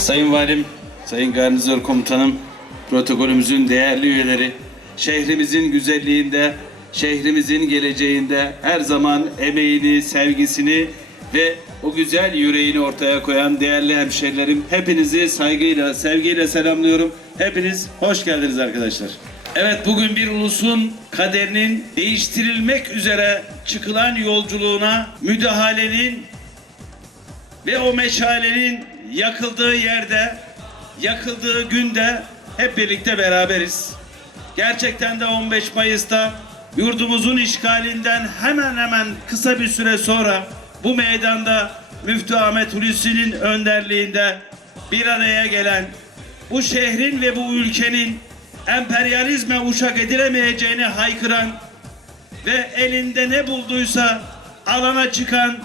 Sayın Valim, Sayın Garnizör Komutanım, protokolümüzün değerli üyeleri, şehrimizin güzelliğinde, şehrimizin geleceğinde her zaman emeğini, sevgisini ve o güzel yüreğini ortaya koyan değerli hemşehrilerim, hepinizi saygıyla, sevgiyle selamlıyorum. Hepiniz hoş geldiniz arkadaşlar. Evet bugün bir ulusun kaderinin değiştirilmek üzere çıkılan yolculuğuna müdahalenin ve o meşalenin yakıldığı yerde, yakıldığı günde hep birlikte beraberiz. Gerçekten de 15 Mayıs'ta yurdumuzun işgalinden hemen hemen kısa bir süre sonra bu meydanda Müftü Ahmet Hulusi'nin önderliğinde bir araya gelen bu şehrin ve bu ülkenin emperyalizme uşak edilemeyeceğini haykıran ve elinde ne bulduysa alana çıkan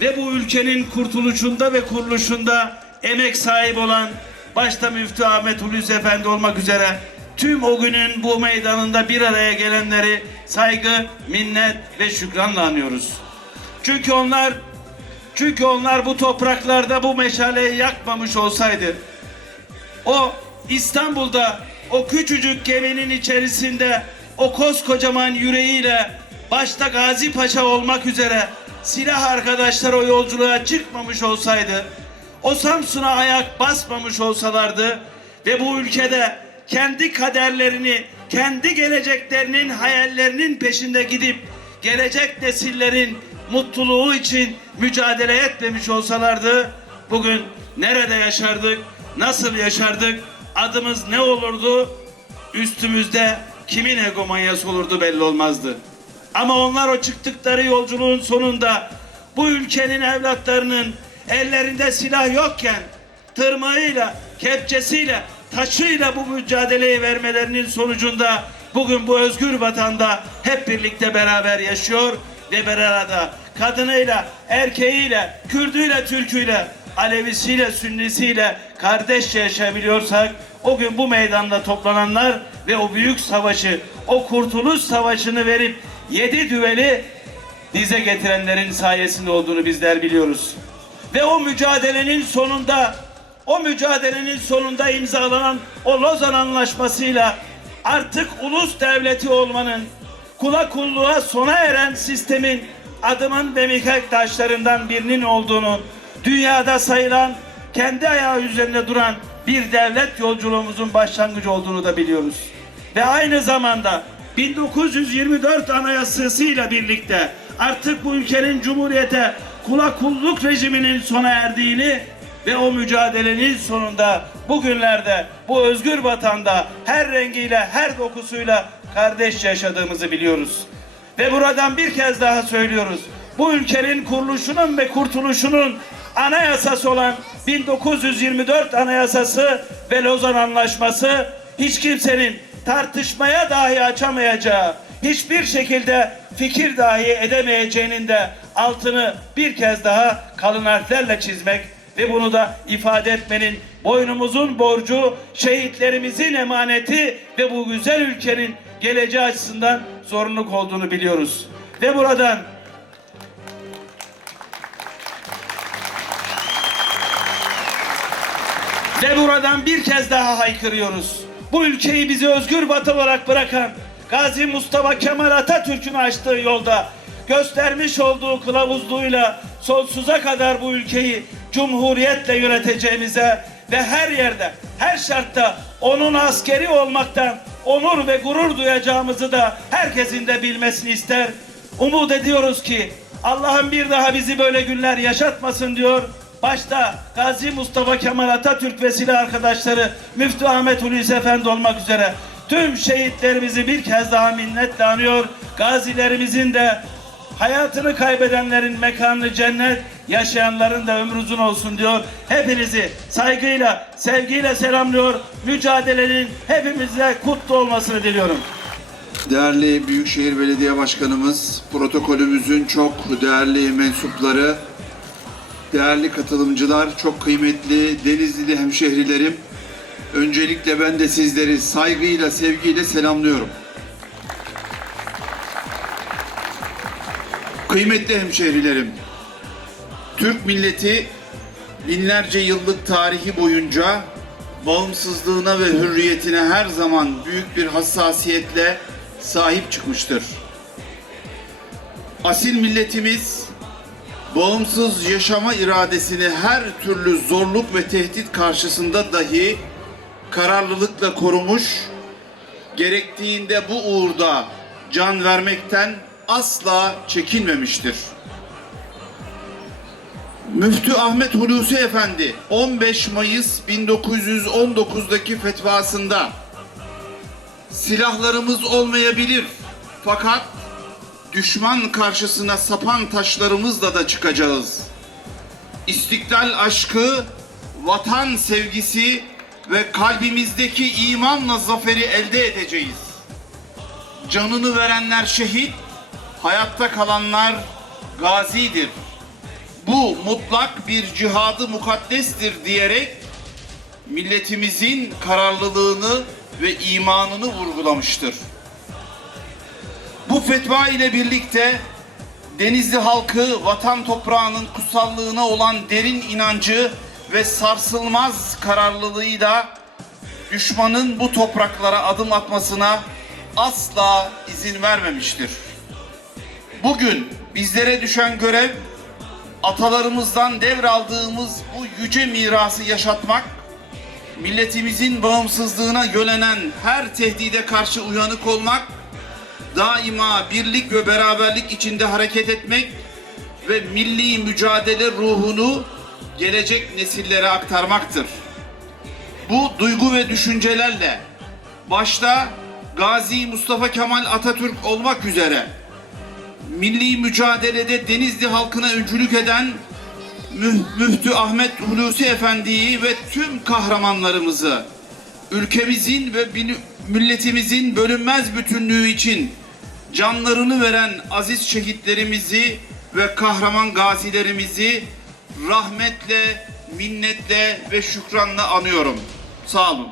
ve bu ülkenin kurtuluşunda ve kuruluşunda emek sahibi olan başta Müftü Ahmet Hulusi Efendi olmak üzere tüm o günün bu meydanında bir araya gelenleri saygı, minnet ve şükranla anıyoruz. Çünkü onlar çünkü onlar bu topraklarda bu meşaleyi yakmamış olsaydı o İstanbul'da o küçücük geminin içerisinde o koskocaman yüreğiyle başta Gazi Paşa olmak üzere silah arkadaşlar o yolculuğa çıkmamış olsaydı o Samsun'a ayak basmamış olsalardı ve bu ülkede kendi kaderlerini, kendi geleceklerinin hayallerinin peşinde gidip gelecek nesillerin mutluluğu için mücadele etmemiş olsalardı bugün nerede yaşardık, nasıl yaşardık, adımız ne olurdu, üstümüzde kimin egomanyası olurdu belli olmazdı. Ama onlar o çıktıkları yolculuğun sonunda bu ülkenin evlatlarının ellerinde silah yokken tırmağıyla, kepçesiyle, taşıyla bu mücadeleyi vermelerinin sonucunda bugün bu özgür vatanda hep birlikte beraber yaşıyor ve beraber kadınıyla, erkeğiyle, Kürdüyle, Türküyle, Alevisiyle, Sünnisiyle kardeşçe yaşayabiliyorsak o gün bu meydanda toplananlar ve o büyük savaşı, o kurtuluş savaşını verip yedi düveli dize getirenlerin sayesinde olduğunu bizler biliyoruz. Ve o mücadelenin sonunda o mücadelenin sonunda imzalanan o Lozan Anlaşması'yla artık ulus devleti olmanın kula kulluğa sona eren sistemin adımın ve mihenk taşlarından birinin olduğunu dünyada sayılan kendi ayağı üzerinde duran bir devlet yolculuğumuzun başlangıcı olduğunu da biliyoruz. Ve aynı zamanda 1924 Anayasası'yla birlikte artık bu ülkenin cumhuriyete kula kulluk rejiminin sona erdiğini ve o mücadelenin sonunda bugünlerde bu özgür vatanda her rengiyle her dokusuyla kardeş yaşadığımızı biliyoruz. Ve buradan bir kez daha söylüyoruz. Bu ülkenin kuruluşunun ve kurtuluşunun anayasası olan 1924 Anayasası ve Lozan Anlaşması hiç kimsenin tartışmaya dahi açamayacağı, hiçbir şekilde fikir dahi edemeyeceğinin de altını bir kez daha kalın harflerle çizmek ve bunu da ifade etmenin boynumuzun borcu, şehitlerimizin emaneti ve bu güzel ülkenin geleceği açısından zorunluluk olduğunu biliyoruz. Ve buradan Ve buradan bir kez daha haykırıyoruz. Bu ülkeyi bizi özgür batı olarak bırakan Gazi Mustafa Kemal Atatürk'ün açtığı yolda göstermiş olduğu kılavuzluğuyla sonsuza kadar bu ülkeyi cumhuriyetle yöneteceğimize ve her yerde, her şartta onun askeri olmaktan onur ve gurur duyacağımızı da herkesin de bilmesini ister. Umut ediyoruz ki Allah'ım bir daha bizi böyle günler yaşatmasın diyor. Başta Gazi Mustafa Kemal Atatürk ve silah arkadaşları Müftü Ahmet Hulusi Efendi olmak üzere tüm şehitlerimizi bir kez daha minnetle anıyor. Gazilerimizin de hayatını kaybedenlerin mekanı cennet, yaşayanların da ömrü uzun olsun diyor. Hepinizi saygıyla, sevgiyle selamlıyor. Mücadelenin hepimizle kutlu olmasını diliyorum. Değerli Büyükşehir Belediye Başkanımız, protokolümüzün çok değerli mensupları, değerli katılımcılar, çok kıymetli Denizlili hemşehrilerim. Öncelikle ben de sizleri saygıyla, sevgiyle selamlıyorum. Kıymetli hemşehrilerim, Türk milleti binlerce yıllık tarihi boyunca bağımsızlığına ve hürriyetine her zaman büyük bir hassasiyetle sahip çıkmıştır. Asil milletimiz bağımsız yaşama iradesini her türlü zorluk ve tehdit karşısında dahi kararlılıkla korumuş, gerektiğinde bu uğurda can vermekten asla çekinmemiştir. Müftü Ahmet Hulusi Efendi 15 Mayıs 1919'daki fetvasında silahlarımız olmayabilir fakat düşman karşısına sapan taşlarımızla da çıkacağız. İstiklal aşkı, vatan sevgisi ve kalbimizdeki imanla zaferi elde edeceğiz. Canını verenler şehit, hayatta kalanlar gazidir. Bu mutlak bir cihadı mukaddestir diyerek milletimizin kararlılığını ve imanını vurgulamıştır. Fetva ile birlikte Denizli halkı vatan toprağının kutsallığına olan derin inancı ve sarsılmaz kararlılığıyla düşmanın bu topraklara adım atmasına asla izin vermemiştir. Bugün bizlere düşen görev atalarımızdan devraldığımız bu yüce mirası yaşatmak, milletimizin bağımsızlığına yönelen her tehdide karşı uyanık olmak, daima birlik ve beraberlik içinde hareket etmek ve milli mücadele ruhunu gelecek nesillere aktarmaktır. Bu duygu ve düşüncelerle başta Gazi Mustafa Kemal Atatürk olmak üzere milli mücadelede Denizli halkına öncülük eden Mü- Müftü Ahmet Hulusi Efendi'yi ve tüm kahramanlarımızı ülkemizin ve milletimizin bölünmez bütünlüğü için canlarını veren aziz şehitlerimizi ve kahraman gazilerimizi rahmetle, minnetle ve şükranla anıyorum. Sağ olun.